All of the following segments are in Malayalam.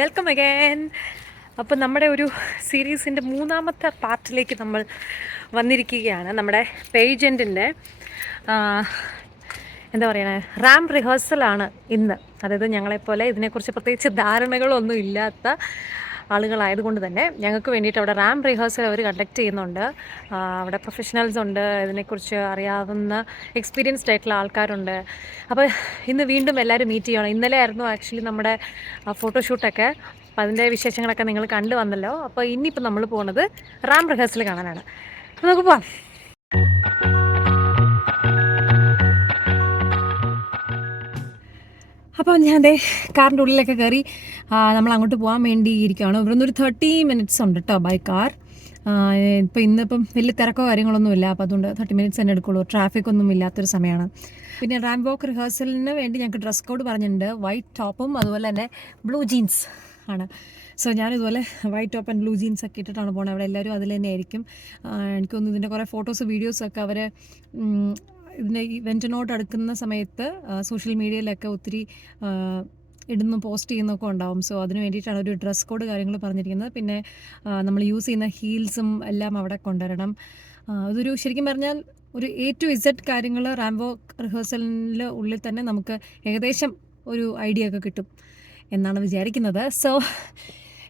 Welcome again. അപ്പോൾ നമ്മുടെ ഒരു സീരീസിൻ്റെ മൂന്നാമത്തെ പാർട്ടിലേക്ക് നമ്മൾ വന്നിരിക്കുകയാണ്. നമ്മുടെ പേജൻറ്റിൻ്റെ എന്താ പറയണേ, റാം റിഹേഴ്സലാണ് ഇന്ന്. അതായത് ഞങ്ങളെപ്പോലെ ഇതിനെക്കുറിച്ച് പ്രത്യേകിച്ച് ധാരണകളൊന്നും ഇല്ലാത്ത ആളുകളായതുകൊണ്ട് തന്നെ ഞങ്ങൾക്ക് വേണ്ടിയിട്ട് അവിടെ റാം റിഹേഴ്സൽ അവർ കണ്ടക്ട് ചെയ്യുന്നുണ്ട്. അവിടെ പ്രൊഫഷണൽസ് ഉണ്ട്, ഇതിനെക്കുറിച്ച് അറിയാവുന്ന എക്സ്പീരിയൻസ്ഡ് ആയിട്ടുള്ള ആൾക്കാരുണ്ട്. അപ്പോൾ ഇന്ന് വീണ്ടും എല്ലാവരും മീറ്റ് ചെയ്യണം. ഇന്നലെ ആയിരുന്നു ആക്ച്വലി നമ്മുടെ ഫോട്ടോഷൂട്ടൊക്കെ. അപ്പോൾ അതിൻ്റെ വിശേഷങ്ങളൊക്കെ നിങ്ങൾ കണ്ടു വന്നല്ലോ. അപ്പോൾ ഇനിയിപ്പോൾ നമ്മൾ പോകുന്നത് റാം റിഹേഴ്സൽ കാണാനാണ്. അപ്പോൾ നമുക്ക് പോവാം. അപ്പോൾ ഞാൻ അതേ കാറിൻ്റെ ഉള്ളിലൊക്കെ കയറി നമ്മൾ അങ്ങോട്ട് പോകാൻ വേണ്ടി ഇരിക്കുകയാണ്. ഇവിടെ നിന്നൊരു 30 minutes ഉണ്ട് കേട്ടോ ബൈ കാർ. ഇപ്പോൾ ഇന്നിപ്പം വലിയ തിരക്കോ കാര്യങ്ങളൊന്നുമില്ല, അപ്പോൾ അതുകൊണ്ട് 30 minutes തന്നെ എടുക്കുള്ളൂ. ട്രാഫിക് ഒന്നും ഇല്ലാത്തൊരു സമയമാണ്. പിന്നെ റാം വോക്ക് റിഹേഴ്സലിന് വേണ്ടി ഞങ്ങൾക്ക് ഡ്രസ് കോഡ് പറഞ്ഞിട്ടുണ്ട്. വൈറ്റ് ടോപ്പും അതുപോലെ തന്നെ ബ്ലൂ ജീൻസ് ആണ്. സോ ഞാനിതുപോലെ white top and blue jeans ഒക്കെ ഇട്ടിട്ടാണ് പോകുന്നത്. അവിടെ എല്ലാവരും അതിൽ തന്നെ ആയിരിക്കും. എനിക്കൊന്നും ഇതിൻ്റെ കുറേ ഫോട്ടോസ് വീഡിയോസൊക്കെ അവർ ഇതിൻ്റെ ഇവൻറ്റിനോട് അടുക്കുന്ന സമയത്ത് സോഷ്യൽ മീഡിയയിലൊക്കെ ഒത്തിരി ഇടുന്നു, പോസ്റ്റ് ചെയ്യുന്നൊക്കെ ഉണ്ടാവും. സോ അതിന് വേണ്ടിയിട്ടാണ് ഒരു ഡ്രസ് കോഡ് കാര്യങ്ങൾ പറഞ്ഞിരിക്കുന്നത്. പിന്നെ നമ്മൾ യൂസ് ചെയ്യുന്ന ഹീൽസും എല്ലാം അവിടെ കൊണ്ടുവരണം. അതൊരു ശരിക്കും പറഞ്ഞാൽ ഒരു A to Z കാര്യങ്ങൾ റാം വോക്ക് റിഹേഴ്സലിൻ്റെ ഉള്ളിൽ തന്നെ നമുക്ക് ഏകദേശം ഒരു ഐഡിയ ഒക്കെ കിട്ടും എന്നാണ് വിചാരിക്കുന്നത്. സോ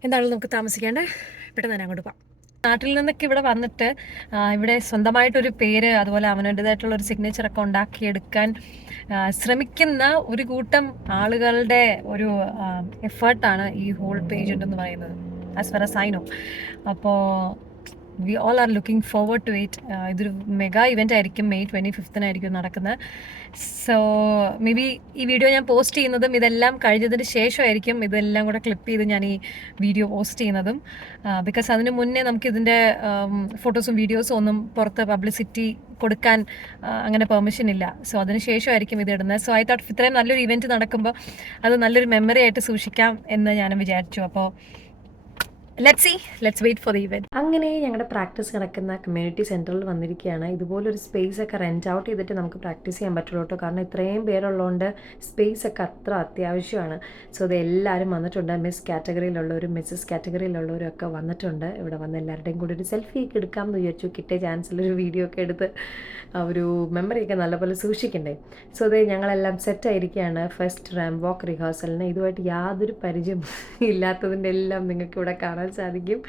എന്താണെങ്കിലും നമുക്ക് താമസിക്കേണ്ടേ, പെട്ടെന്ന് തന്നെ അങ്ങോട്ട് പോകാം. നാട്ടിൽ നിന്നൊക്കെ ഇവിടെ വന്നിട്ട് ഇവിടെ സ്വന്തമായിട്ടൊരു പേര് അതുപോലെ അവനവൻ്റെതായിട്ടുള്ളൊരു സിഗ്നേച്ചറൊക്കെ ഉണ്ടാക്കിയെടുക്കാൻ ശ്രമിക്കുന്ന ഒരു കൂട്ടം ആളുകളുടെ ഒരു എഫേർട്ടാണ് ഈ ഹോൾ പേജ് എന്ന് പറയുന്നത്, as far as I know. അപ്പോൾ we all are looking forward to it. ഇതൊരു മെഗാ ഇവൻ്റ് ആയിരിക്കും. May 25th നടക്കുന്നത്. സോ മേ ബി ഈ വീഡിയോ ഞാൻ പോസ്റ്റ് ചെയ്യുന്നതും ഇതെല്ലാം കഴിഞ്ഞതിന് ശേഷമായിരിക്കും ഇതെല്ലാം കൂടെ ക്ലിപ്പ് ചെയ്ത് ഞാൻ ഈ വീഡിയോ പോസ്റ്റ് ചെയ്യുന്നതും. ബിക്കോസ് അതിന് മുന്നേ നമുക്കിതിൻ്റെ ഫോട്ടോസും വീഡിയോസും ഒന്നും പുറത്ത് പബ്ലിസിറ്റി കൊടുക്കാൻ അങ്ങനെ പെർമിഷൻ ഇല്ല. സോ അതിന് ശേഷമായിരിക്കും ഇത് ഇടുന്നത്. സോ ഐ തോട്ട് ഇത്രയും നല്ലൊരു ഇവൻറ്റ് നടക്കുമ്പോൾ അത് നല്ലൊരു മെമ്മറി ആയിട്ട് സൂക്ഷിക്കാം എന്ന് ഞാനും വിചാരിച്ചു. അപ്പോൾ let's wait for the event. അങ്ങനെ ഞങ്ങളുടെ പ്രാക്ടീസ് നടക്കുന്ന കമ്മ്യൂണിറ്റി സെൻറ്ററിൽ വന്നിരിക്കുകയാണ്. ഇതുപോലൊരു സ്പേസ് ഒക്കെ റെൻറ്റ് ഔട്ട് ചെയ്തിട്ട് നമുക്ക് പ്രാക്ടീസ് ചെയ്യാൻ പറ്റുള്ളൂ കേട്ടോ. കാരണം ഇത്രയും പേരുള്ളതുകൊണ്ട് സ്പേസ് ഒക്കെ അത്ര അത്യാവശ്യമാണ്. സോ ഇത് എല്ലാവരും വന്നിട്ടുണ്ട്. മിസ് കാറ്റഗറിയിലുള്ളവരും മിസ്സസ് കാറ്റഗറിയിലുള്ളവരും ഒക്കെ വന്നിട്ടുണ്ട്. ഇവിടെ വന്ന് എല്ലാവരുടെയും കൂടി ഒരു സെൽഫി ഒക്കെ എടുക്കാമെന്ന് വിചാരിച്ചു. കിട്ടിയ ചാൻസിലൊരു വീഡിയോ ഒക്കെ എടുത്ത് ഒരു മെമ്മറിയൊക്കെ നല്ലപോലെ സൂക്ഷിക്കണ്ടേ. സോ ഇത് ഞങ്ങളെല്ലാം സെറ്റായിരിക്കുകയാണ് ഫസ്റ്റ് റാം വോക്ക് റിഹേഴ്സലിന്. ഇതുമായിട്ട് യാതൊരു പരിചയം ഇല്ലാത്തതിൻ്റെ എല്ലാം നിങ്ങൾക്ക് ഇവിടെ കാണാൻ സാധിക്കും.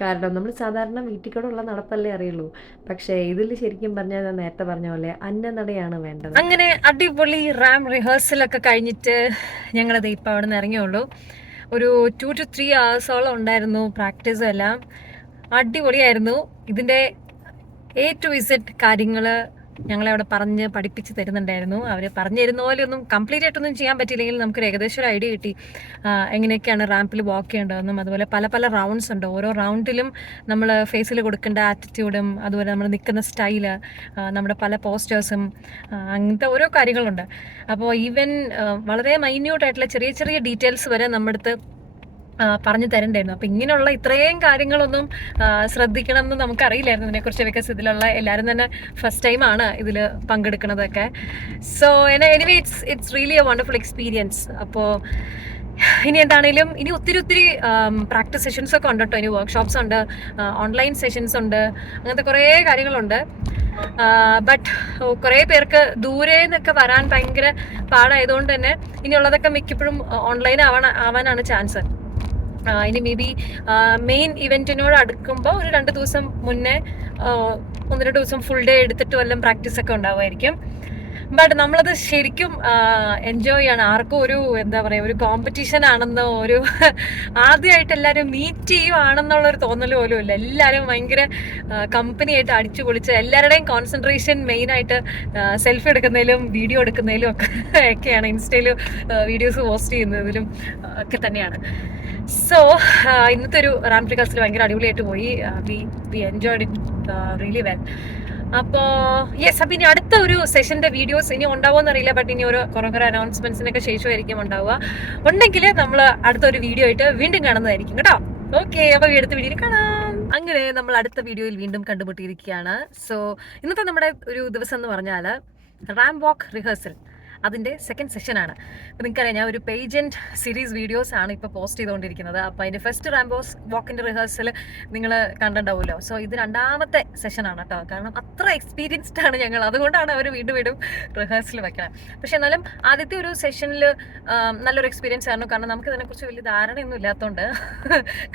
കാരണം നമ്മൾ സാധാരണ വീട്ടിൽ കൂടെ ഉള്ള നടപ്പല്ലേ അറിയുള്ളൂ. പക്ഷേ ഇതിൽ ശരിക്കും പറഞ്ഞാൽ ഞാൻ നേരത്തെ പറഞ്ഞ പോലെ അന്നനടയാണ് വേണ്ടത്. അങ്ങനെ അടിപൊളി റാം റിഹേഴ്സലൊക്കെ കഴിഞ്ഞിട്ട് ഞങ്ങളത് ഇപ്പോൾ അവിടെ നിന്ന് ഇറങ്ങിയുള്ളൂ. ഒരു 2 to 3 hours ഉണ്ടായിരുന്നു പ്രാക്ടീസും എല്ലാം. അടിപൊളിയായിരുന്നു. ഇതിൻ്റെ A to Z കാര്യങ്ങൾ ഞങ്ങളെ അവിടെ പറഞ്ഞ് പഠിപ്പിച്ച് തരുന്നുണ്ടായിരുന്നു. അവർ പറഞ്ഞു തരുന്ന പോലെ ഒന്നും കംപ്ലീറ്റ് ആയിട്ടൊന്നും ചെയ്യാൻ പറ്റിയില്ലെങ്കിൽ നമുക്കൊരു ഏകദേശം ഒരു ഐഡിയ കിട്ടി എങ്ങനെയൊക്കെയാണ് റാമ്പിൽ വാക്ക് ചെയ്യേണ്ടതെന്നും. അതുപോലെ പല പല റൗണ്ട്സ് ഉണ്ട്. ഓരോ റൗണ്ടിലും നമ്മൾ ഫേസിൽ കൊടുക്കേണ്ട ആറ്റിറ്റ്യൂഡും അതുപോലെ നമ്മൾ നിൽക്കുന്ന സ്റ്റൈല്, നമ്മുടെ പല പോസ്റ്റേഴ്സും, അങ്ങനത്തെ ഓരോ കാര്യങ്ങളുണ്ട്. അപ്പോൾ ഈവൻ വളരെ മൈന്യൂട്ടായിട്ടുള്ള ചെറിയ ചെറിയ ഡീറ്റെയിൽസ് വരെ നമ്മുടെ അടുത്ത് പറഞ്ഞു തരണ്ടായിരുന്നു. അപ്പം ഇങ്ങനെയുള്ള ഇത്രയും കാര്യങ്ങളൊന്നും ശ്രദ്ധിക്കണം എന്ന് നമുക്കറിയില്ലായിരുന്നു ഇതിനെക്കുറിച്ച്. ബിക്കോസ് ഇതിലുള്ള എല്ലാവരും തന്നെ ഫസ്റ്റ് ടൈമാണ് ഇതിൽ പങ്കെടുക്കുന്നതൊക്കെ. So anyway it's really a wonderful experience. അപ്പോൾ ഇനി എന്താണേലും ഇനി ഒത്തിരി പ്രാക്ടീസ് സെഷൻസ് ഒക്കെ ഉണ്ട് കേട്ടോ. ഇനി വർക്ക്ഷോപ്സ് ഉണ്ട്, ഓൺലൈൻ സെഷൻസ് ഉണ്ട്, അങ്ങനത്തെ കുറേ കാര്യങ്ങളുണ്ട്. ബട്ട് കുറേ പേർക്ക് ദൂരെ നിന്നൊക്കെ വരാൻ ഭയങ്കര പാടായതുകൊണ്ട് തന്നെ ഇനിയുള്ളതൊക്കെ മിക്കപ്പോഴും ഓൺലൈൻ ആവാനാണ് ചാൻസ്. ഇനി മേ ബി മെയിൻ ഇവൻറ്റിനോട് അടുക്കുമ്പോൾ ഒരു 2 ദിവസം മുന്നേ 1-2 ദിവസം ഫുൾ ഡേ എടുത്തിട്ട് വല്ലതും പ്രാക്ടീസൊക്കെ ഉണ്ടാവുമായിരിക്കും. ബട്ട് നമ്മളത് ശരിക്കും എൻജോയ് ചെയ്യാണ്. ആർക്കും ഒരു എന്താ പറയുക, ഒരു കോമ്പറ്റീഷൻ ആണെന്നോ ഒരു ആദ്യമായിട്ട് എല്ലാവരും മീറ്റ് ചെയ്യുവാണെന്നുള്ളൊരു തോന്നൽ പോലും ഇല്ല. എല്ലാവരും ഭയങ്കര കമ്പനിയായിട്ട് അടിച്ചു പൊളിച്ച് എല്ലാവരുടെയും കോൺസെൻട്രേഷൻ മെയിനായിട്ട് സെൽഫി എടുക്കുന്നതിലും വീഡിയോ എടുക്കുന്നതിലും ഒക്കെയാണ്. ഇൻസ്റ്റയിൽ വീഡിയോസ് പോസ്റ്റ് ചെയ്യുന്നതിലും ഒക്കെ തന്നെയാണ്. സോ ഇന്നത്തെ ഒരു റാം റിഹേഴ്സൽ ഭയങ്കര അടിപൊളിയായിട്ട് പോയി. V enjoyed it really well. അപ്പോൾ യെസ്, അപ്പം ഇനി അടുത്ത ഒരു സെഷൻ്റെ വീഡിയോസ് ഇനി ഉണ്ടാവുമെന്ന് അറിയില്ല. ബട്ട് ഇനി കുറേ അനൗൺസ്മെന്റ്സിനൊക്കെ ശേഷമായിരിക്കും ഉണ്ടാവുക. ഉണ്ടെങ്കിൽ നമ്മൾ അടുത്തൊരു വീഡിയോ ആയിട്ട് വീണ്ടും കാണുന്നതായിരിക്കും കേട്ടോ. ഓക്കെ, അപ്പോൾ അടുത്ത വീഡിയോയിൽ കാണാം. അങ്ങനെ നമ്മൾ അടുത്ത വീഡിയോയിൽ വീണ്ടും കണ്ടുമുട്ടിയിരിക്കുകയാണ്. സോ ഇന്നത്തെ നമ്മുടെ ഒരു ദിവസം എന്ന് പറഞ്ഞാൽ റാം വാക്ക് റിഹേഴ്സൽ. അതിൻ്റെ സെക്കൻഡ് സെഷനാണ്. അപ്പോൾ നിങ്ങൾക്കറിയാം ഞാൻ ഒരു പേജൻറ്റ് സീരീസ് വീഡിയോസാണ് ഇപ്പോൾ പോസ്റ്റ് ചെയ്തുകൊണ്ടിരിക്കുന്നത്. അപ്പോൾ അതിൻ്റെ ഫസ്റ്റ് റാംബോസ് വാക്കിൻ്റെ റിഹേഴ്സൽ നിങ്ങൾ കണ്ടിട്ടുണ്ടാവുമല്ലോ. സോ ഇത് രണ്ടാമത്തെ സെഷനാണ് കേട്ടോ. കാരണം അത്ര എക്സ്പീരിയൻസ്ഡ് ആണ് ഞങ്ങൾ, അതുകൊണ്ടാണ് അവർ വീണ്ടും വീണ്ടും റിഹേഴ്സൽ വെക്കണം. പക്ഷേ എന്നാലും ആദ്യത്തെ ഒരു സെഷനിൽ നല്ലൊരു എക്സ്പീരിയൻസ് ആയിരുന്നു. കാരണം നമുക്ക് ഇതിനെക്കുറിച്ച് വലിയ ധാരണയൊന്നും ഇല്ലാത്തതുകൊണ്ട്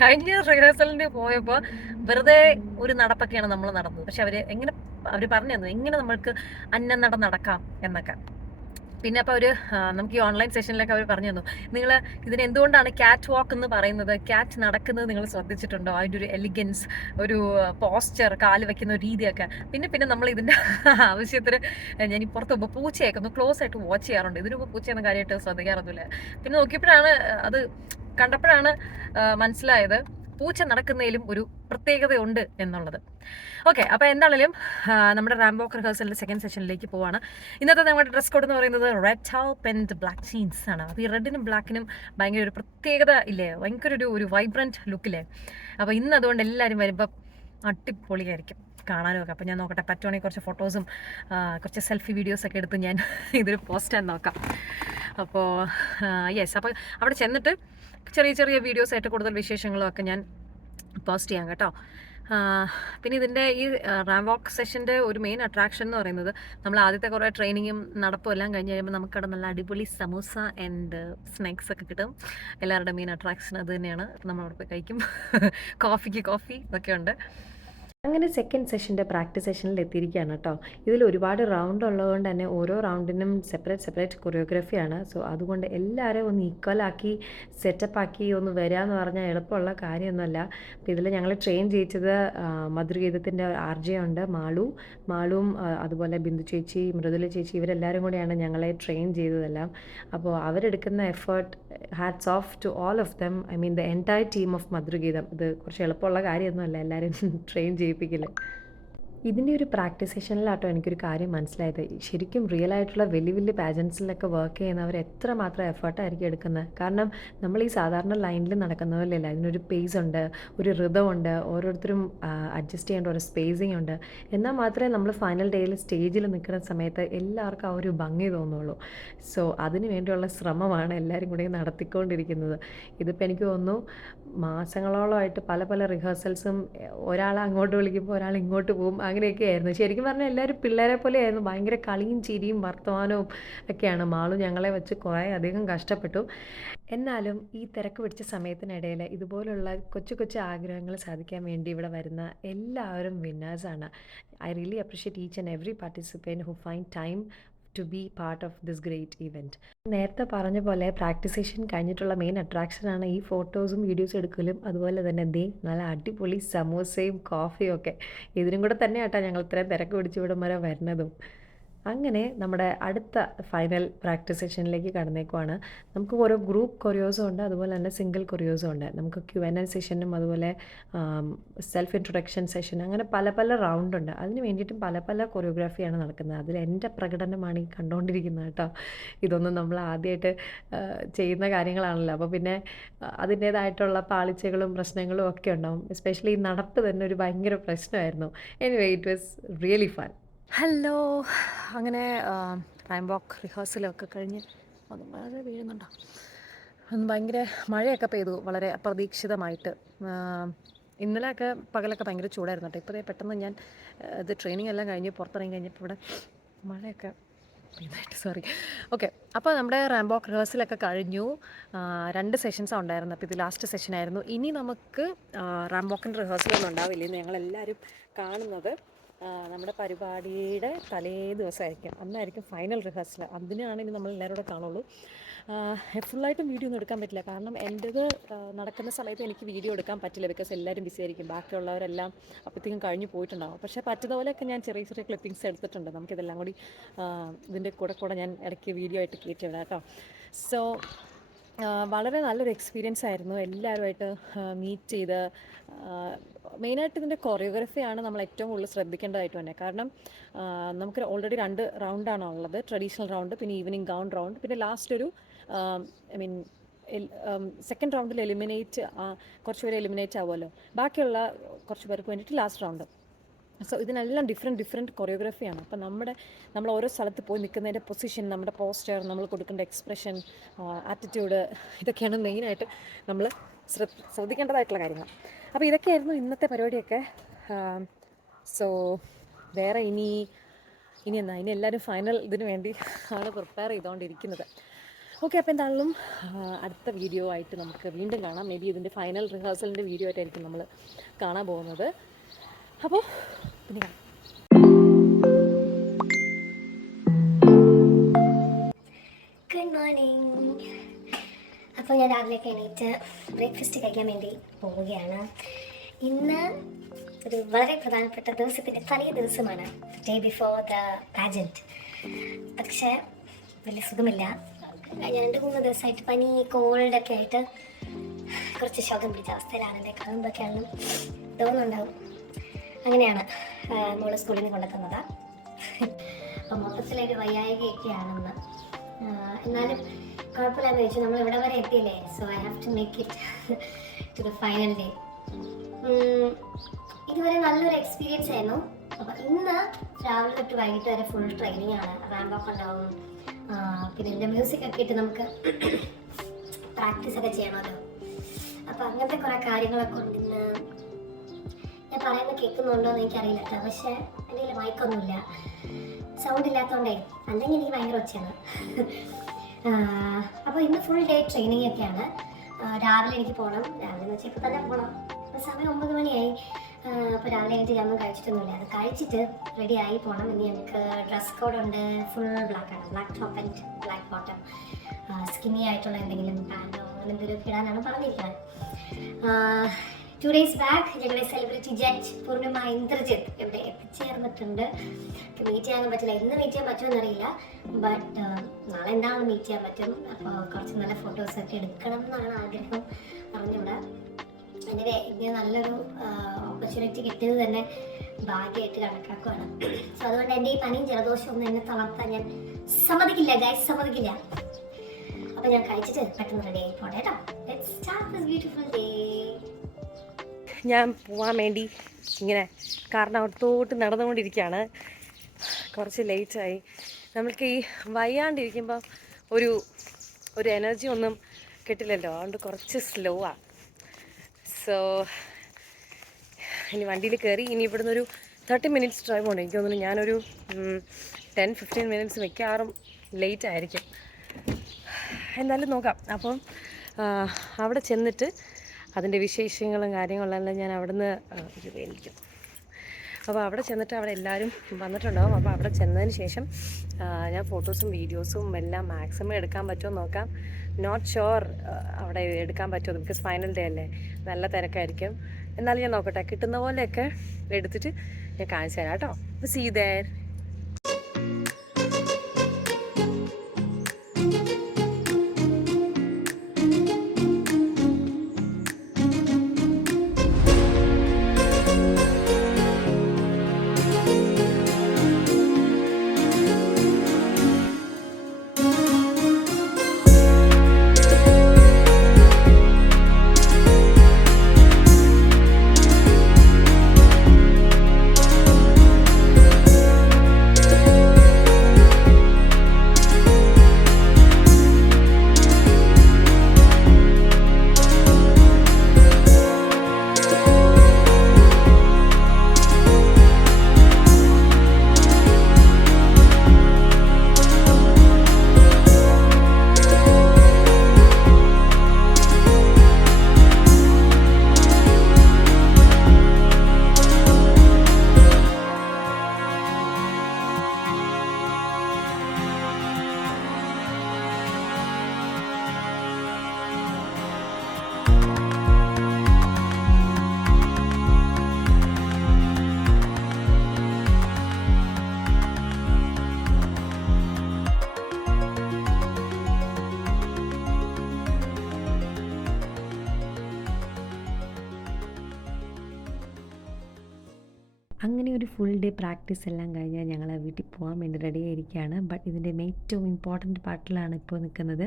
കഴിഞ്ഞ റിഹേഴ്സലിന് പോയപ്പോൾ വെറുതെ ഒരു നടപ്പൊക്കെയാണ് നമ്മൾ നടന്നത്. പക്ഷെ അവർ പറഞ്ഞു തന്നു എങ്ങനെ നമ്മൾക്ക് അന്നം നടക്കാം എന്നൊക്കെ. പിന്നെ അപ്പോൾ നമുക്ക് ഈ ഓൺലൈൻ സെഷനിലൊക്കെ അവർ പറഞ്ഞു തന്നു, നിങ്ങൾ ഇതിന് എന്തുകൊണ്ടാണ് ക്യാറ്റ് വാക്ക് എന്ന് പറയുന്നത്, ക്യാറ്റ് നടക്കുന്നത് നിങ്ങൾ ശ്രദ്ധിച്ചിട്ടുണ്ടോ, അതിൻ്റെ ഒരു എലിഗൻസ്, ഒരു പോസ്ചർ, കാല് വയ്ക്കുന്ന ഒരു രീതിയൊക്കെ. പിന്നെ നമ്മൾ ഇതിൻ്റെ ആവശ്യത്തിന് ഞാൻ ഈ പുറത്ത് പോകുമ്പോൾ പൂച്ചയൊക്കെ ഒന്ന് ക്ലോസ് ആയിട്ട് വാച്ച് ചെയ്യാറുണ്ട്. ഇതിനു മുമ്പ് പൂച്ചയൊന്നും കാര്യമായിട്ട് ശ്രദ്ധിക്കാറൊന്നുമില്ല. പിന്നെ നോക്കിയപ്പോഴാണ് അത് കണ്ടപ്പോഴാണ് മനസ്സിലായത് പൂച്ച നടക്കുന്നതിലും ഒരു പ്രത്യേകതയുണ്ട് എന്നുള്ളത്. ഓക്കെ, അപ്പോൾ എന്താണെങ്കിലും നമ്മുടെ റാംബോക്ക് റിഹേഴ്സലിൻ്റെ സെക്കൻഡ് സെഷനിലേക്ക് പോവാണ്. ഇന്നത്തെ നമ്മുടെ ഡ്രസ് കോഡ് എന്ന് പറയുന്നത് red top and black jeans ആണ്. അപ്പോൾ ഈ റെഡിനും ബ്ലാക്കിനും ഭയങ്കര ഒരു പ്രത്യേകത ഇല്ലേ, ഭയങ്കര ഒരു വൈബ്രൻറ്റ് ലുക്കില്ലേ. അപ്പോൾ ഇന്ന് അതുകൊണ്ട് എല്ലാവരും വരുമ്പോൾ അടിപൊളിയായിരിക്കും കാണാനും ഒക്കെ. അപ്പോൾ ഞാൻ നോക്കട്ടെ, പറ്റുവാണെങ്കിൽ കുറച്ച് ഫോട്ടോസും കുറച്ച് സെൽഫി വീഡിയോസൊക്കെ എടുത്ത് ഞാൻ ഇതൊരു പോസ്റ്റ് ചെയ്യാൻ നോക്കാം. അപ്പോൾ യെസ്, അപ്പോൾ അവിടെ ചെന്നിട്ട് ചെറിയ വീഡിയോസായിട്ട് കൂടുതൽ വിശേഷങ്ങളും ഒക്കെ ഞാൻ പോസ്റ്റ് ചെയ്യാം കേട്ടോ. പിന്നെ ഇതിൻ്റെ ഈ റാംബോക്ക് സെഷൻ്റെ ഒരു മെയിൻ അട്രാക്ഷൻ എന്ന് പറയുന്നത്, നമ്മൾ ആദ്യത്തെ കുറേ ട്രെയിനിങ്ങും നടപ്പും എല്ലാം കഴിഞ്ഞ് കഴിയുമ്പോൾ നമുക്കവിടെ നല്ല അടിപൊളി സമൂസ ആൻഡ് സ്നാക്സ് ഒക്കെ കിട്ടും. എല്ലാവരുടെ മെയിൻ അട്രാക്ഷൻ അത് തന്നെയാണ്. നമ്മളവിടെ പോയി കഴിക്കും. കോഫിക്ക് കോഫി ഇതൊക്കെ ഉണ്ട്. അങ്ങനെ സെക്കൻഡ് സെഷൻ്റെ പ്രാക്ടീസ് സെഷനിൽ എത്തിയിരിക്കുകയാണ് കേട്ടോ. ഇതിൽ ഒരുപാട് റൗണ്ട് ഉള്ളതുകൊണ്ട് തന്നെ ഓരോ റൗണ്ടിനും സെപ്പറേറ്റ് കൊറിയോഗ്രഫിയാണ്. സോ അതുകൊണ്ട് എല്ലാവരും ഒന്ന് ഈക്വലാക്കി സെറ്റപ്പാക്കി ഒന്ന് വരിക പറഞ്ഞാൽ എളുപ്പമുള്ള കാര്യമൊന്നുമല്ല. അപ്പോൾ ഇതിൽ ഞങ്ങൾ ട്രെയിൻ ചെയ്യിച്ചത് മധുരഗീതത്തിൻ്റെ RJ ഉണ്ട്, മാളുവും അതുപോലെ ബിന്ദു ചേച്ചി, മൃദുല ചേച്ചി, ഇവരെല്ലാവരും കൂടെയാണ് ഞങ്ങളെ ട്രെയിൻ ചെയ്തതെല്ലാം. അപ്പോൾ അവരെടുക്കുന്ന effort, hats off to all of them. I mean the entire team of Madhurageetham. ഇത് കുറച്ച് എളുപ്പമുള്ള കാര്യമൊന്നുമല്ല എല്ലാവരും ട്രെയിൻ ചെയ്യിപ്പിക്കല്. ഇതിൻ്റെ ഒരു പ്രാക്ടീസ് സെഷനിലാട്ടോ എനിക്കൊരു കാര്യം മനസ്സിലായത്, ശരിക്കും റിയൽ ആയിട്ടുള്ള വലിയ പാജൻസിലൊക്കെ വർക്ക് ചെയ്യുന്നവർ എത്രമാത്രം എഫേർട്ടായിരിക്കും എടുക്കുന്നത്. കാരണം നമ്മൾ ഈ സാധാരണ ലൈനിൽ നടക്കുന്ന പോലെയല്ല, ഇതിനൊരു പേസ് ഉണ്ട്, ഒരു ഋതമുണ്ട്, ഓരോരുത്തരും അഡ്ജസ്റ്റ് ചെയ്യേണ്ട ഒരു സ്പേസിങ് ഉണ്ട്. എന്നാൽ മാത്രമേ നമ്മൾ ഫൈനൽ ഡേയിൽ സ്റ്റേജിൽ നിൽക്കുന്ന സമയത്ത് എല്ലാവർക്കും ആ ഒരു ഭംഗി തോന്നുള്ളൂ. സോ അതിന് വേണ്ടിയുള്ള ശ്രമമാണ് എല്ലാവരും കൂടി നടത്തിക്കൊണ്ടിരിക്കുന്നത്. ഇതിപ്പോൾ എനിക്ക് തോന്നുന്നു മാസങ്ങളോളമായിട്ട് പല റിഹേഴ്സൽസും, ഒരാൾ അങ്ങോട്ട് വിളിക്കുമ്പോൾ ഒരാൾ ഇങ്ങോട്ട് പോകും, അങ്ങനെയൊക്കെ ആയിരുന്നു. ശരിക്കും പറഞ്ഞാൽ എല്ലാവരും പിള്ളേരെ പോലെയായിരുന്നു. ഭയങ്കര കളിയും ചിരിയും വർത്തമാനവും ഒക്കെയാണ്. മാളു ഞങ്ങളെ വെച്ച് കുറേ അധികം കഷ്ടപ്പെട്ടു. എന്നാലും ഈ തിരക്ക് പിടിച്ച സമയത്തിനിടയിൽ ഇതുപോലുള്ള കൊച്ചു ആഗ്രഹങ്ങൾ സാധിക്കാൻ വേണ്ടി ഇവിടെ വരുന്ന എല്ലാവരും വിന്നേഴ്സാണ്. I really appreciate each and every participant who find time to be part of this great event. നേരത്തെ പറഞ്ഞ പോലെ പ്രാക്ടീസ് സെഷൻ കഴിഞ്ഞിട്ടുള്ള മെയിൻ അട്രാക്ഷനാണ് ഈ ഫോട്ടോസും വീഡിയോസും എടുക്കലും. അതുപോലെ തന്നെ നല്ല അടിപൊളി സമോസയും കോഫിയും ഒക്കെ. ഇതിനും കൂടെ തന്നെ ആട്ടാ ഞങ്ങൾ ഇത്രയും തിരക്ക് പിടിച്ച് ഇവിടം വരെ വരുന്നതും. അങ്ങനെ നമ്മുടെ അടുത്ത ഫൈനൽ പ്രാക്ടീസ് സെഷനിലേക്ക് കടന്നേക്കുവാണ്. നമുക്ക് ഓരോ ഗ്രൂപ്പ് കൊറിയോസും ഉണ്ട്, അതുപോലെ തന്നെ സിംഗിൾ കൊറിയോസും ഉണ്ട്. നമുക്ക് Q&A സെഷനും അതുപോലെ സെൽഫ് ഇൻട്രൊഡക്ഷൻ സെഷൻ, അങ്ങനെ പല റൗണ്ട് ഉണ്ട്. അതിന് വേണ്ടിയിട്ടും പല കൊറിയോഗ്രാഫിയാണ് നടക്കുന്നത്. അതിൽ എൻ്റെ പ്രകടനമാണ് ഈ കണ്ടുകൊണ്ടിരിക്കുന്നത് കേട്ടോ. ഇതൊന്നും നമ്മൾ ആദ്യമായിട്ട് ചെയ്യുന്ന കാര്യങ്ങളാണല്ലോ. അപ്പോൾ പിന്നെ അതിൻ്റേതായിട്ടുള്ള പാളിച്ചകളും പ്രശ്നങ്ങളും ഒക്കെ ഉണ്ടാവും. എസ്പെഷ്യലി ഈ നടപ്പ് തന്നെ ഒരു ഭയങ്കര പ്രശ്നമായിരുന്നു. Anyway, it was really fun. Hello, അങ്ങനെ റാംബോക്ക് റിഹേഴ്സലൊക്കെ കഴിഞ്ഞ് ഒന്ന് മഴ വീഴുന്നുണ്ടോ, ഭയങ്കര മഴയൊക്കെ പെയ്തു വളരെ അപ്രതീക്ഷിതമായിട്ട്. ഇന്നലെയൊക്കെ പകലൊക്കെ ഭയങ്കര ചൂടായിരുന്നു കേട്ടോ. ഇപ്പോഴേ പെട്ടെന്ന് ഞാൻ ഇത് ട്രെയിനിങ് എല്ലാം കഴിഞ്ഞ് പുറത്തിറങ്ങി കഴിഞ്ഞപ്പോൾ ഇവിടെ മഴയൊക്കെ പെയ്തായിട്ട്, സോറി. ഓക്കെ, അപ്പോൾ നമ്മുടെ റാംബോക്ക് റിഹേഴ്സലൊക്കെ കഴിഞ്ഞു. 2 സെഷൻസാണ് ഉണ്ടായിരുന്നത്. അപ്പോൾ ഇത് ലാസ്റ്റ് സെഷനായിരുന്നു. ഇനി നമുക്ക് റാംബോക്കിൻ്റെ റിഹേഴ്സലൊന്നും ഉണ്ടാവില്ല. ഇന്ന് ഞങ്ങളെല്ലാവരും കാണുന്നത് നമ്മുടെ പരിപാടിയുടെ തലേ ദിവസമായിരിക്കും. അന്നായിരിക്കും ഫൈനൽ റിഹേഴ്സൽ. അതിനാണെങ്കിൽ നമ്മൾ എല്ലാവരും കൂടെ കാണുള്ളൂ. ഫുള്ളായിട്ടും വീഡിയോ ഒന്നും എടുക്കാൻ പറ്റില്ല. കാരണം എൻ്റേത് നടക്കുന്ന സമയത്ത് എനിക്ക് വീഡിയോ എടുക്കാൻ പറ്റില്ല, ബിക്കോസ് എല്ലാവരും ബിസി ആയിരിക്കും. ബാക്കിയുള്ളവരെല്ലാം അപ്പോഴത്തേക്കും കഴിഞ്ഞ് പോയിട്ടുണ്ടാകും. പക്ഷേ പറ്റുന്ന പോലെയൊക്കെ ഞാൻ ചെറിയ ക്ലിപ്പിങ്സ് എടുത്തിട്ടുണ്ട്. നമുക്കിതെല്ലാം കൂടി ഇതിൻ്റെ കൂടെ ഞാൻ ഇടയ്ക്ക് വീഡിയോ ആയിട്ട് കയറ്റിവിടാം കേട്ടോ. സോ വളരെ നല്ലൊരു എക്സ്പീരിയൻസ് ആയിരുന്നു. എല്ലാവരുമായിട്ട് മീറ്റ് ചെയ്ത്, മെയിനായിട്ട് ഇതിൻ്റെ കൊറിയോഗ്രഫിയാണ് നമ്മൾ ഏറ്റവും കൂടുതൽ ശ്രദ്ധിക്കേണ്ടതായിട്ട് തന്നെ. കാരണം നമുക്ക് ഓൾറെഡി 2 റൗണ്ടാണ് ഉള്ളത്, ട്രഡീഷണൽ റൗണ്ട്, പിന്നെ ഈവനിങ് ഗൗൺ റൗണ്ട്, പിന്നെ ലാസ്റ്റ് ഒരു സെക്കൻഡ് റൗണ്ടിൽ കുറച്ച് പേര് എലിമിനേറ്റ് ആവുമല്ലോ. ബാക്കിയുള്ള കുറച്ച് പേർക്ക് വേണ്ടിയിട്ട് ലാസ്റ്റ് റൗണ്ട്. സോ ഇതിനെല്ലാം ഡിഫറെൻറ്റ് കൊറിയോഗ്രാഫിയാണ്. അപ്പം നമ്മൾ ഓരോ സ്ഥലത്ത് പോയി നിൽക്കുന്നതിൻ്റെ പൊസിഷൻ, നമ്മുടെ പോസ്റ്റർ, നമ്മൾ കൊടുക്കേണ്ട എക്സ്പ്രഷൻ, ആറ്റിറ്റ്യൂഡ്, ഇതൊക്കെയാണ് മെയിനായിട്ട് നമ്മൾ ശ്രദ്ധിക്കേണ്ടതായിട്ടുള്ള കാര്യങ്ങൾ. അപ്പോൾ ഇതൊക്കെയായിരുന്നു ഇന്നത്തെ പരിപാടിയൊക്കെ. സോ വേറെ ഇനി എല്ലാവരും ഫൈനൽ ഇതിന് വേണ്ടി ആണ് പ്രിപ്പയർ ചെയ്തുകൊണ്ടിരിക്കുന്നത്. ഓക്കെ, അപ്പോൾ എന്തായാലും അടുത്ത വീഡിയോ ആയിട്ട് നമുക്ക് വീണ്ടും കാണാം. മേ ബി ഇതിൻ്റെ ഫൈനൽ റിഹേഴ്സലിൻ്റെ വീഡിയോ ആയിട്ടായിരിക്കും നമ്മൾ കാണാൻ പോകുന്നത്. അപ്പോൾ പിന്നെ കാണാം. Good morning. അപ്പോൾ ഞാൻ രാവിലെയൊക്കെ എണീറ്റ് ബ്രേക്ക്ഫാസ്റ്റ് കഴിക്കാൻ വേണ്ടി പോവുകയാണ്. ഇന്ന് ഒരു വളരെ പ്രധാനപ്പെട്ട ദിവസത്തിൻ്റെ തലേ ദിവസമാണ്, ഡേ ബിഫോർ ദ പാജൻറ്റ്. പക്ഷേ വലിയ സുഖമില്ല. ഞാൻ 2-3 ദിവസമായിട്ട് പനി, കോൾഡൊക്കെ ആയിട്ട് കുറച്ച് ശോകം പിടിച്ച അവസ്ഥയിലാണ്. എന്നെ കാണുമ്പോഴൊക്കെയാണെങ്കിലും തോന്നുന്നുണ്ടാവും. അങ്ങനെയാണ് മോള് സ്കൂളിൽ നിന്ന് കൊണ്ടുത്തന്നത്. അപ്പം മൊത്തത്തിലൊരു വയ്യായികയൊക്കെയാണെന്ന്. എന്നാലും കുഴപ്പമില്ലാന്ന് ചോദിച്ചു. നമ്മൾ ഇവിടെ വരെ എത്തിയില്ലേ, so I have to make it to the final day. ഇതുവരെ നല്ലൊരു എക്സ്പീരിയൻസ് ആയിരുന്നു. അപ്പം ഇന്ന് രാവിലെ തൊട്ട് വൈകിട്ട് വരെ ഫുൾ ട്രെയിനിങ് ആണ്. റാമ്പ് ഓഫ് ഉണ്ടാവും, പിന്നെ ഇതിൻ്റെ മ്യൂസിക് ഒക്കെ ഇട്ട് നമുക്ക് പ്രാക്ടീസൊക്കെ ചെയ്യണമല്ലോ. അപ്പം അങ്ങനത്തെ കുറേ കാര്യങ്ങളൊക്കെ ഉണ്ട്. ഇന്ന് ഞാൻ പറയുന്നത് കേൾക്കുന്നുണ്ടോ എന്ന് എനിക്കറിയില്ല കേട്ടോ. പക്ഷേ എൻ്റെ കയ്യിൽ മൈക്കൊന്നുമില്ല, സൗണ്ട് ഇല്ലാത്തതുകൊണ്ടേ, അല്ലെങ്കിൽ എനിക്ക് ഭയങ്കര ഒച്ചയാണ്. അപ്പോൾ ഇന്ന് ഫുൾ ഡേ ട്രെയിനിങ് ഒക്കെയാണ്. രാവിലെ എനിക്ക് പോകണം. രാവിലെ എന്ന് വെച്ചാൽ ഇപ്പോൾ തന്നെ പോകണം. അപ്പോൾ സമയം 9 മണിയായി. അപ്പോൾ രാവിലെ എനിക്ക് ഞാനൊന്നും കഴിച്ചിട്ടൊന്നുമില്ല. അത് കഴിച്ചിട്ട് റെഡി ആയി പോകണം. ഇനി ഞങ്ങൾക്ക് ഡ്രസ് കോഡുണ്ട്. ഫുൾ ബ്ലാക്കാണ്, black top and black bottom. Skinny ആയിട്ടുള്ള എന്തെങ്കിലും പാൻറ്റോ അങ്ങനെ എന്തെങ്കിലും ഇടാനാണ് പറഞ്ഞിരിക്കുന്നത്. 2 days ബാക്ക് ഞങ്ങളുടെ സെലിബ്രിറ്റി ജഡ്ജ് പൂർണിമ ഇന്ദ്രജിത്ത് ഇവിടെ എത്തിച്ചേർന്നിട്ടുണ്ട്. മീറ്റ് ചെയ്യാൻ പറ്റില്ല, ഇന്ന് മീറ്റ് ചെയ്യാൻ പറ്റുമെന്നറിയില്ല, ബട്ട് നാളെ എന്താണെന്ന് മീറ്റ് ചെയ്യാൻ പറ്റും. അപ്പോൾ കുറച്ച് നല്ല ഫോട്ടോസൊക്കെ എടുക്കണം എന്നാണ് ആഗ്രഹം. അറിഞ്ഞൂടെ അങ്ങനെ ഇങ്ങനെ നല്ലൊരു ഓപ്പർച്യൂണിറ്റി കിട്ടിയത് തന്നെ ഭാഗ്യമായിട്ട് കണക്കാക്കുകയാണ്. സോ അതുകൊണ്ട് എൻ്റെ ഈ പനിയും ജലദോഷവും ഒന്നും എന്നെ തളർത്താൻ ഞാൻ സമ്മതിക്കില്ല, ഗൈസ്, സമ്മതിക്കില്ല. അപ്പോൾ ഞാൻ കഴിച്ചിട്ട് പെട്ടെന്ന് റെഡി ആയി പോട്ടെ കേട്ടോ. Let's start this beautiful day. ഞാൻ പോകാൻ വേണ്ടി ഇങ്ങനെ കാറിനകത്തോട്ട് നടന്നുകൊണ്ടിരിക്കുകയാണ്. കുറച്ച് ലേറ്റായി. നമ്മൾക്ക് ഈ വയ്യാണ്ടിരിക്കുമ്പോൾ ഒരു എനർജി ഒന്നും കിട്ടില്ലല്ലോ, അതുകൊണ്ട് കുറച്ച് സ്ലോ ആണ്. സോ ഇനി വണ്ടിയിൽ കയറി ഇനി ഇവിടുന്ന് ഒരു 30 minutes ഡ്രൈവ് ഉണ്ട്. എനിക്ക് തോന്നുന്നു ഞാനൊരു 10-15 minutes മിക്കവാറും ലേറ്റ് ആയിരിക്കും. എന്തായാലും നോക്കാം. അപ്പം അവിടെ ചെന്നിട്ട് അതിൻ്റെ വിശേഷങ്ങളും കാര്യങ്ങളെല്ലാം ഞാൻ അവിടുന്ന് വിവരിക്കും. അപ്പോൾ അവിടെ ചെന്നിട്ട് അവിടെ എല്ലാവരും വന്നിട്ടുണ്ടാവും. അപ്പോൾ അവിടെ ചെന്നതിന് ശേഷം ഞാൻ ഫോട്ടോസും വീഡിയോസും എല്ലാം മാക്സിമം എടുക്കാൻ പറ്റുമോ നോക്കാം. നോട്ട് ഷുവർ അവിടെ എടുക്കാൻ പറ്റുമോ, ബിക്കോസ് ഫൈനൽ ഡേ അല്ലേ, നല്ല തിരക്കായിരിക്കും. എന്നാലും ഞാൻ നോക്കട്ടെ, കിട്ടുന്ന പോലെയൊക്കെ എടുത്തിട്ട് ഞാൻ കാണിച്ചു തരാം കേട്ടോ. അപ്പോൾ സീ ദേർ. അങ്ങനെ ഒരു ഫുൾ ഡേ പ്രാക്ടീസ് എല്ലാം കഴിഞ്ഞാൽ ഞങ്ങൾ വീട്ടിൽ പോകാൻ വേണ്ടി റെഡി ആയിരിക്കുകയാണ്. ബട്ട് ഇതിൻ്റെ ഏറ്റവും ഇമ്പോർട്ടൻറ്റ് പാർട്ടിലാണ് ഇപ്പോൾ നിൽക്കുന്നത്.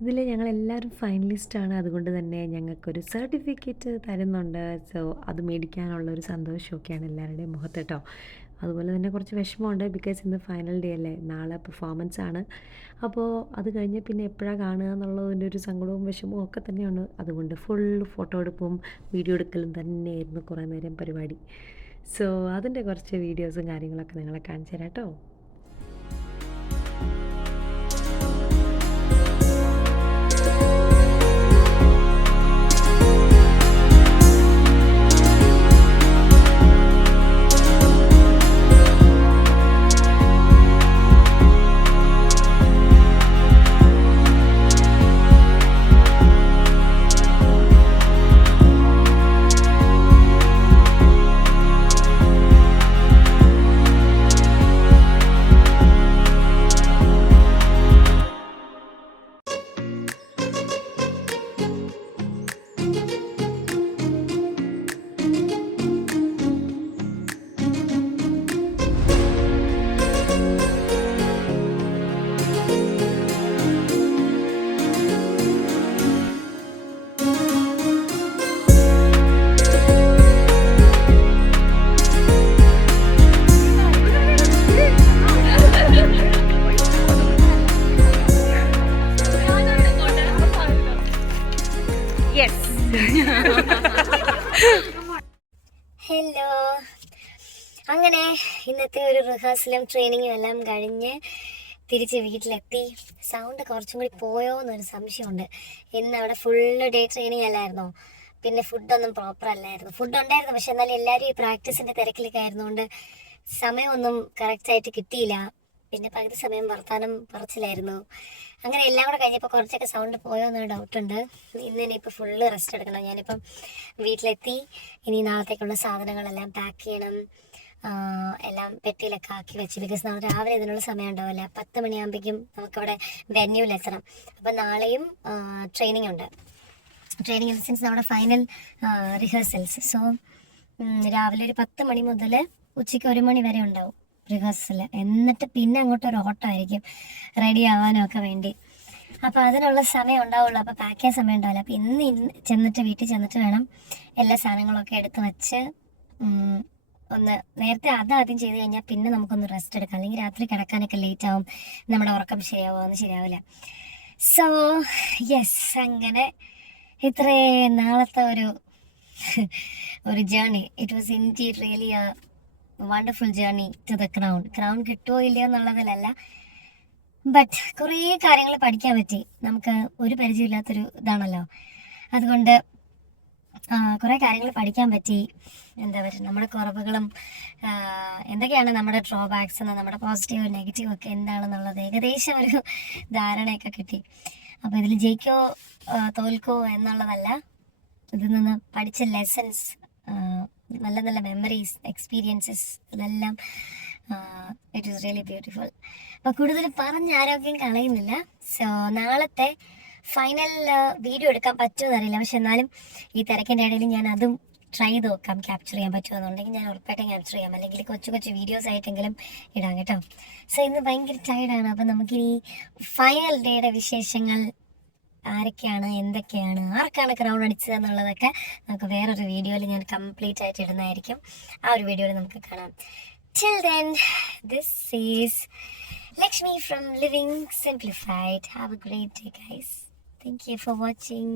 ഇതിൽ ഞങ്ങളെല്ലാവരും ഫൈനലിസ്റ്റാണ്. അതുകൊണ്ട് തന്നെ ഞങ്ങൾക്കൊരു സർട്ടിഫിക്കറ്റ് തരുന്നുണ്ട്. സോ അത് മേടിക്കാനുള്ളൊരു സന്തോഷമൊക്കെയാണ് എല്ലാവരുടെയും മുഖത്ത് കേട്ടോ. അതുപോലെ തന്നെ കുറച്ച് വിഷമമുണ്ട്, ബിക്കോസ് ഇന്ന് ഫൈനൽ ഡേ അല്ലേ, നാളെ പെർഫോമൻസ് ആണ്. അപ്പോൾ അത് കഴിഞ്ഞ് പിന്നെ എപ്പോഴാണ് കാണുക എന്നുള്ളതിൻ്റെ ഒരു സങ്കടവും വിഷമവും ഒക്കെ തന്നെയാണ്. അതുകൊണ്ട് ഫുൾ ഫോട്ടോ എടുപ്പും വീഡിയോ എടുക്കലും തന്നെയായിരുന്നു കുറേ നേരം പരിപാടി. സോ അതിൻ്റെ കുറച്ച് വീഡിയോസും കാര്യങ്ങളൊക്കെ നിങ്ങളെ കാണിച്ചു തരാം കേട്ടോ. ഹലോ, അങ്ങനെ ഇന്നത്തെ ഒരു റിഹേഴ്സലും ട്രെയിനിങ്ങും എല്ലാം കഴിഞ്ഞ് തിരിച്ച് വീട്ടിലെത്തി. സൗണ്ട് കുറച്ചും കൂടി പോയോ എന്നൊരു സംശയമുണ്ട്. ഇന്ന് അവിടെ ഫുള്ള് ഡേ ട്രെയിനിങ് അല്ലായിരുന്നോ, പിന്നെ ഫുഡൊന്നും പ്രോപ്പർ അല്ലായിരുന്നു. ഫുഡ് ഉണ്ടായിരുന്നു, പക്ഷെ എന്നാലും എല്ലാവരും ഈ പ്രാക്ടീസിൻ്റെ തിരക്കിലൊക്കെ ആയിരുന്നുകൊണ്ട് സമയമൊന്നും കറക്റ്റായിട്ട് കിട്ടിയില്ല. പിന്നെ പകുതി സമയം വർത്താനം പറച്ചിലായിരുന്നു. അങ്ങനെ എല്ലാം കൂടെ കഴിഞ്ഞപ്പോൾ കുറച്ചൊക്കെ സൗണ്ട് പോയോ എന്നൊരു ഡൗട്ടുണ്ട്. ഇന്ന് ഇനിയിപ്പോൾ ഫുള്ള് റെസ്റ്റ് എടുക്കണം. ഞാനിപ്പം വീട്ടിലെത്തി. ഇനി നാളത്തേക്കുള്ള സാധനങ്ങളെല്ലാം പാക്ക് ചെയ്യണം. എല്ലാം പെട്ടിയിലൊക്കെ ആക്കി വെച്ച്, ബിക്കോസ് നാളെ രാവിലെ ഇതിനുള്ള സമയം ഉണ്ടാവില്ല. 10 മണിയാകുമ്പോഴേക്കും നമുക്കവിടെ വെന്യൂവിലെത്തണം. അപ്പം നാളെയും ട്രെയിനിങ് ഉണ്ട്. ട്രെയിനിങ് ഇൻ ദ സെൻസ് നമ്മുടെ ഫൈനൽ റിഹേഴ്സൽസ്. സോ രാവിലെ ഒരു 10 മണി മുതൽ ഉച്ചയ്ക്ക് 1 മണി വരെ ഉണ്ടാവും റിഹേഴ്സൽ. എന്നിട്ട് പിന്നെ അങ്ങോട്ട് ഒരു ഓട്ടമായിരിക്കും റെഡി ആവാനും ഒക്കെ വേണ്ടി. അപ്പോൾ അതിനുള്ള സമയം ഉണ്ടാവുള്ളൂ. അപ്പോൾ പാക്ക് ചെയ്യാൻ സമയം ഉണ്ടാവില്ല. അപ്പോൾ ഇന്ന് വീട്ടിൽ ചെന്നിട്ട് വേണം എല്ലാ സാധനങ്ങളൊക്കെ എടുത്ത് വെച്ച് ഒന്ന് നേരത്തെ ആദ്യം ചെയ്ത് കഴിഞ്ഞാൽ പിന്നെ നമുക്കൊന്ന് റെസ്റ്റ് എടുക്കാം. അല്ലെങ്കിൽ രാത്രി കിടക്കാനൊക്കെ ലേറ്റ് ആവും, നമ്മുടെ ഉറക്കം ശരിയാവില്ല. സോ യെസ്, അങ്ങനെ ഇത്രയും നാളത്തെ ഒരു journey. It was indeed really a wonderful journey to the crown കിട്ടുമോ ഇല്ലയോ എന്നുള്ളതിലല്ല, ബട്ട് കുറേ കാര്യങ്ങൾ പഠിക്കാൻ പറ്റി. നമുക്ക് ഒരു പരിചയമില്ലാത്തൊരു ഇതാണല്ലോ, അതുകൊണ്ട് കുറേ കാര്യങ്ങൾ പഠിക്കാൻ പറ്റി. എന്താ പറയുക, നമ്മുടെ കുറവുകളും എന്തൊക്കെയാണ് നമ്മുടെ ഡ്രോബാക്സ്, നമ്മുടെ പോസിറ്റീവ് നെഗറ്റീവ് ഒക്കെ എന്താണെന്നുള്ളത് ഏകദേശം ഒരു ധാരണയൊക്കെ കിട്ടി. അപ്പോൾ ഇതിൽ ജയിക്കോ തോൽക്കോ എന്നുള്ളതല്ല, ഇതിൽ നിന്ന് പഠിച്ച ലെസൺസ്, നല്ല നല്ല മെമ്മറീസ്, എക്സ്പീരിയൻസസ്, ഇതെല്ലാം ഇറ്റ് ഈസ് റിയലി ബ്യൂട്ടിഫുൾ. അപ്പോൾ കൂടുതൽ പറഞ്ഞ് ആരോഗ്യം കളയുന്നില്ല. സോ നാളത്തെ ഫൈനൽ വീഡിയോ എടുക്കാൻ പറ്റുമെന്ന് അറിയില്ല, പക്ഷെ എന്നാലും ഈ തിരക്കിൻ്റെ ഇടയിൽ ഞാൻ അതും ട്രൈ ചെയ്ത് നോക്കാം. ക്യാപ്ചർ ചെയ്യാൻ പറ്റുമെന്നുണ്ടെങ്കിൽ ഞാൻ ഉറപ്പായിട്ടും ക്യാപ്ചർ ചെയ്യാം, അല്ലെങ്കിൽ കൊച്ചു വീഡിയോസ് ആയിട്ടെങ്കിലും ഇടാം കേട്ടോ. സോ ഇന്ന് ഭയങ്കര ടയർഡാണ്. അപ്പം നമുക്കിനി ഫൈനൽ ഡേയുടെ വിശേഷങ്ങൾ, ആരൊക്കെയാണ്, എന്തൊക്കെയാണ്, ആർക്കാണ് ക്രൗൺ അടിച്ചത് എന്നുള്ളതൊക്കെ നമുക്ക് വേറൊരു വീഡിയോയിൽ ഞാൻ കംപ്ലീറ്റ് ആയിട്ട് ഇടുന്നതായിരിക്കും. ആ ഒരു വീഡിയോയിൽ നമുക്ക് കാണാം. Till then, this is Lakshmi from Living Simplified. Have a great day, guys. Thank you for watching.